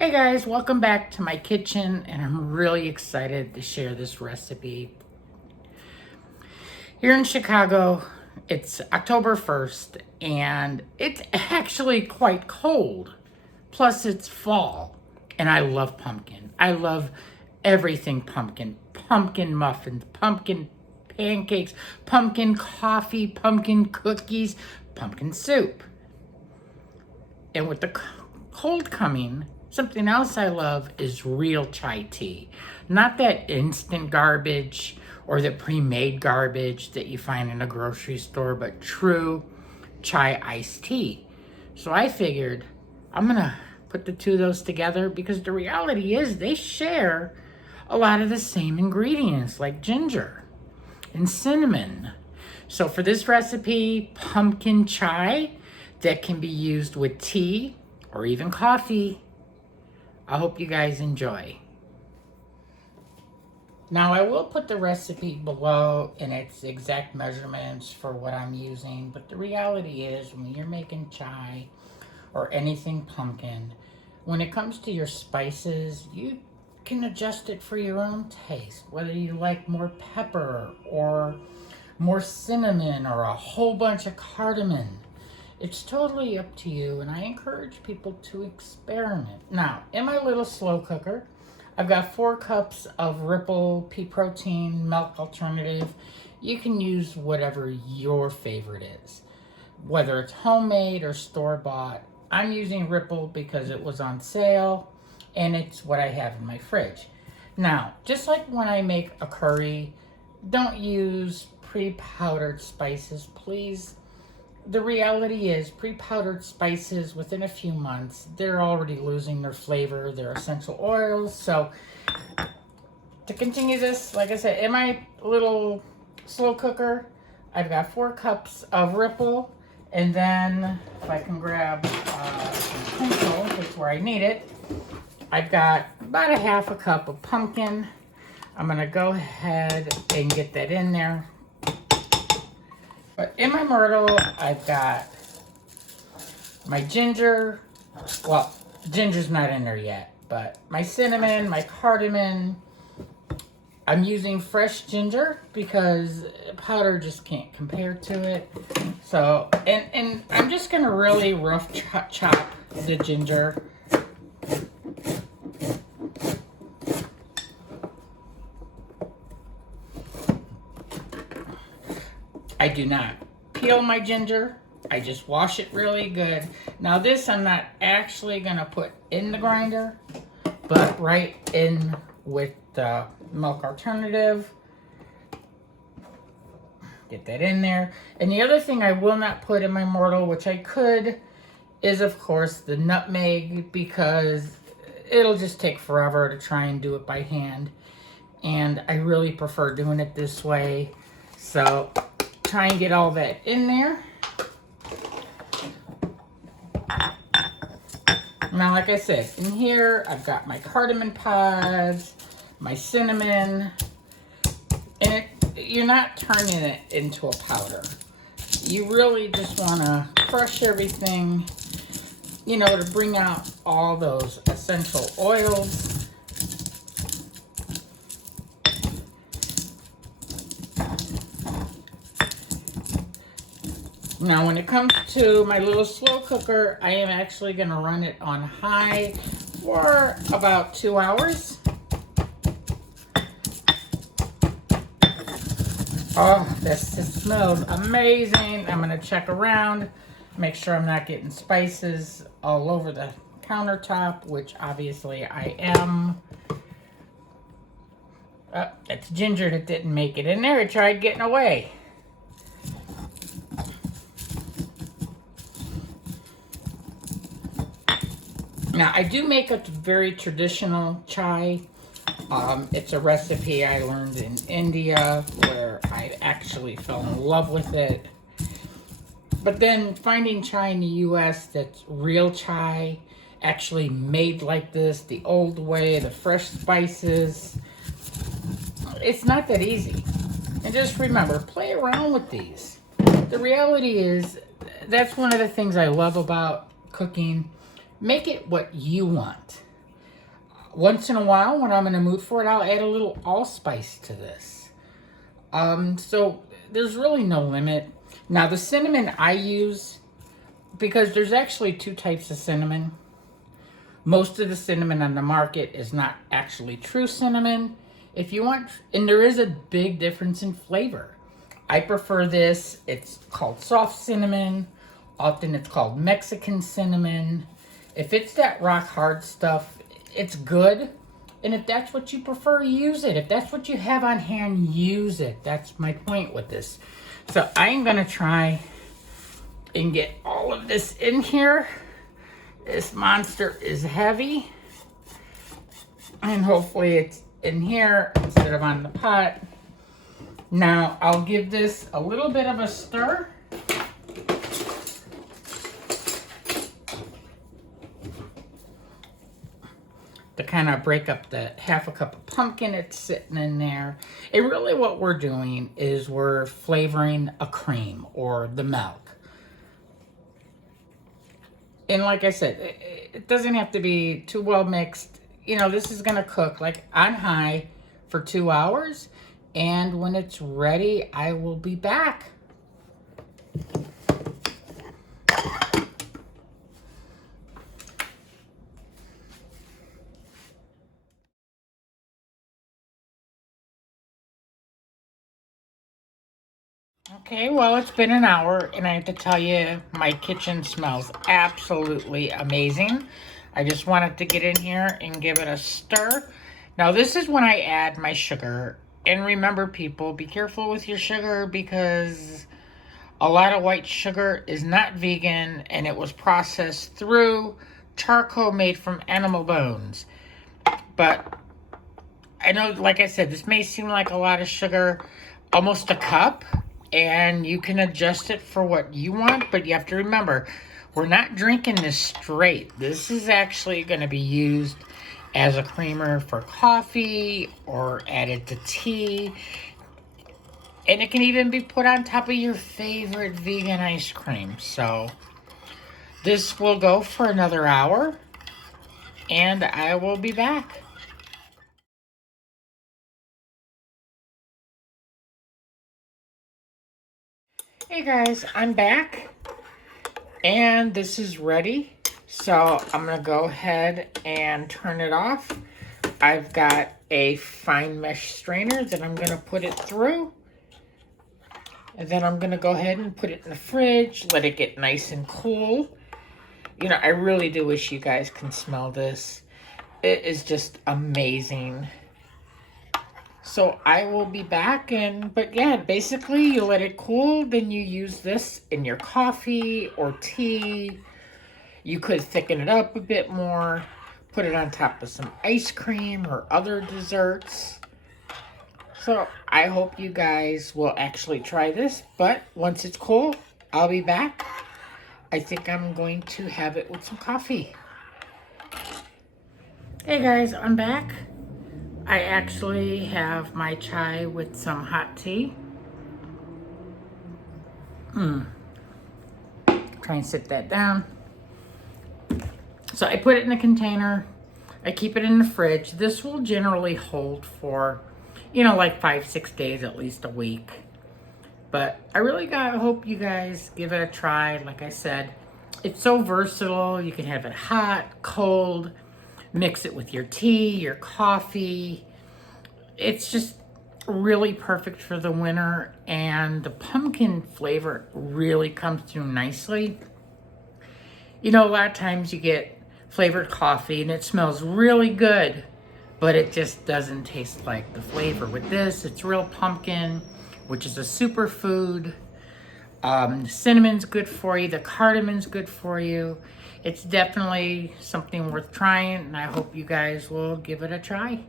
Hey guys, welcome back to my kitchen, and I'm really excited to share this recipe. Here in Chicago, it's October 1st, and it's actually quite cold. Plus, it's fall, and I love pumpkin. I love everything pumpkin. Pumpkin muffins, pumpkin pancakes, pumpkin coffee, pumpkin cookies, pumpkin soup. And with the cold coming, something else I love is real chai tea. Not that instant garbage or the pre-made garbage that you find in a grocery store, but true chai iced tea. So I figured I'm gonna put the two of those together because the reality is they share a lot of the same ingredients like ginger and cinnamon. So for this recipe, pumpkin chai that can be used with tea or even coffee. I hope you guys enjoy. Now I will put the recipe below in its exact measurements for what I'm using, but the reality is when you're making chai or anything pumpkin, when it comes to your spices, you can adjust it for your own taste, whether you like more pepper or more cinnamon or a whole bunch of cardamom. It's totally up to you, and I encourage people to experiment. Now, in my little slow cooker, I've got 4 cups of Ripple pea protein milk alternative. You can use whatever your favorite is, whether it's homemade or store-bought. I'm using Ripple because it was on sale, and it's what I have in my fridge. Now, just like when I make a curry, don't use pre-powdered spices, please. The reality is pre-powdered spices within a few months, they're already losing their flavor, their essential oils. So to continue this, like I said, in my little slow cooker, I've got 4 cups of Ripple. And then if I can grab some pencil, that's where I need it, I've got about a half a cup of pumpkin. I'm going to go ahead and get that in there. But in my myrtle, I've got my ginger. Well, ginger's not in there yet, but my cinnamon, my cardamom. I'm using fresh ginger because powder just can't compare to it. So, and I'm just gonna really rough chop the ginger. I do not peel my ginger. I just wash it really good. Now this I'm not actually gonna put in the grinder, but right in with the milk alternative. Get that in there. And the other thing I will not put in my mortar, which I could, is of course the nutmeg, because it'll just take forever to try and do it by hand. And I really prefer doing it this way. So try and get all that in there. Now, like I said, in here, I've got my cardamom pods, my cinnamon, and you're not turning it into a powder. You really just want to crush everything, you know, to bring out all those essential oils. Now, when it comes to my little slow cooker, I am actually going to run it on high for about 2 hours. Oh, this just smells amazing. I'm going to check around, make sure I'm not getting spices all over the countertop, which obviously I am. Oh, that's ginger that didn't make it in there. It tried getting away. Now, I do make a very traditional chai. It's a recipe I learned in India where I actually fell in love with it. But then finding chai in the US that's real chai, actually made like this, the old way, the fresh spices, it's not that easy. And just remember, play around with these. The reality is, that's one of the things I love about cooking. Make it what you want. Once in a while, when I'm in a mood for it, I'll add a little allspice to this. So there's really no limit. Now the cinnamon I use, because there's actually two types of cinnamon. Most of the cinnamon on the market is not actually true cinnamon. If you want, and there is a big difference in flavor. I prefer this. It's called soft cinnamon. Often it's called Mexican cinnamon. If it's that rock hard stuff, it's good. And if that's what you prefer, use it. If that's what you have on hand, use it. That's my point with this. So I'm gonna try and get all of this in here. This monster is heavy. And hopefully it's in here instead of on the pot. Now I'll give this a little bit of a stir. To kind of break up the half a cup of pumpkin it's sitting in there. And really what we're doing is we're flavoring a cream or the milk. And like I said, it doesn't have to be too well mixed. You know, this is gonna cook like on high for 2 hours. And when it's ready, I will be back. Okay, well, it's been an hour, and I have to tell you, my kitchen smells absolutely amazing. I just wanted to get in here and give it a stir. Now, this is when I add my sugar. And remember, people, be careful with your sugar because a lot of white sugar is not vegan, and it was processed through charcoal made from animal bones. But I know, like I said, this may seem like a lot of sugar, almost a cup. And you can adjust it for what you want, but you have to remember, we're not drinking this straight. This is actually going to be used as a creamer for coffee or added to tea. And it can even be put on top of your favorite vegan ice cream. So this will go for another hour, and I will be back. Hey guys, I'm back and this is ready. So I'm gonna go ahead and turn it off. I've got a fine mesh strainer that I'm gonna put it through. And then I'm gonna go ahead and put it in the fridge, let it get nice and cool. You know, I really do wish you guys can smell this. It is just amazing. So I will be back, but yeah, basically you let it cool, then you use this in your coffee or tea. You could thicken it up a bit more, put it on top of some ice cream or other desserts. So I hope you guys will actually try this, but once it's cool, I'll be back. I think I'm going to have it with some coffee. Hey guys, I'm back. I actually have my chai with some hot tea. Try and sit that down. So I put it in a container. I keep it in the fridge. This will generally hold for, you know, like 5-6 days, at least a week. But I really hope you guys give it a try. Like I said, it's so versatile. You can have it hot, cold, mix it with your tea, your coffee. It's just really perfect for the winter, and the pumpkin flavor really comes through nicely. You know, a lot of times you get flavored coffee and it smells really good, but it just doesn't taste like the flavor. With this, it's real pumpkin, which is a superfood. Cinnamon's good for you. The cardamon's good for you. It's definitely something worth trying, and I hope you guys will give it a try.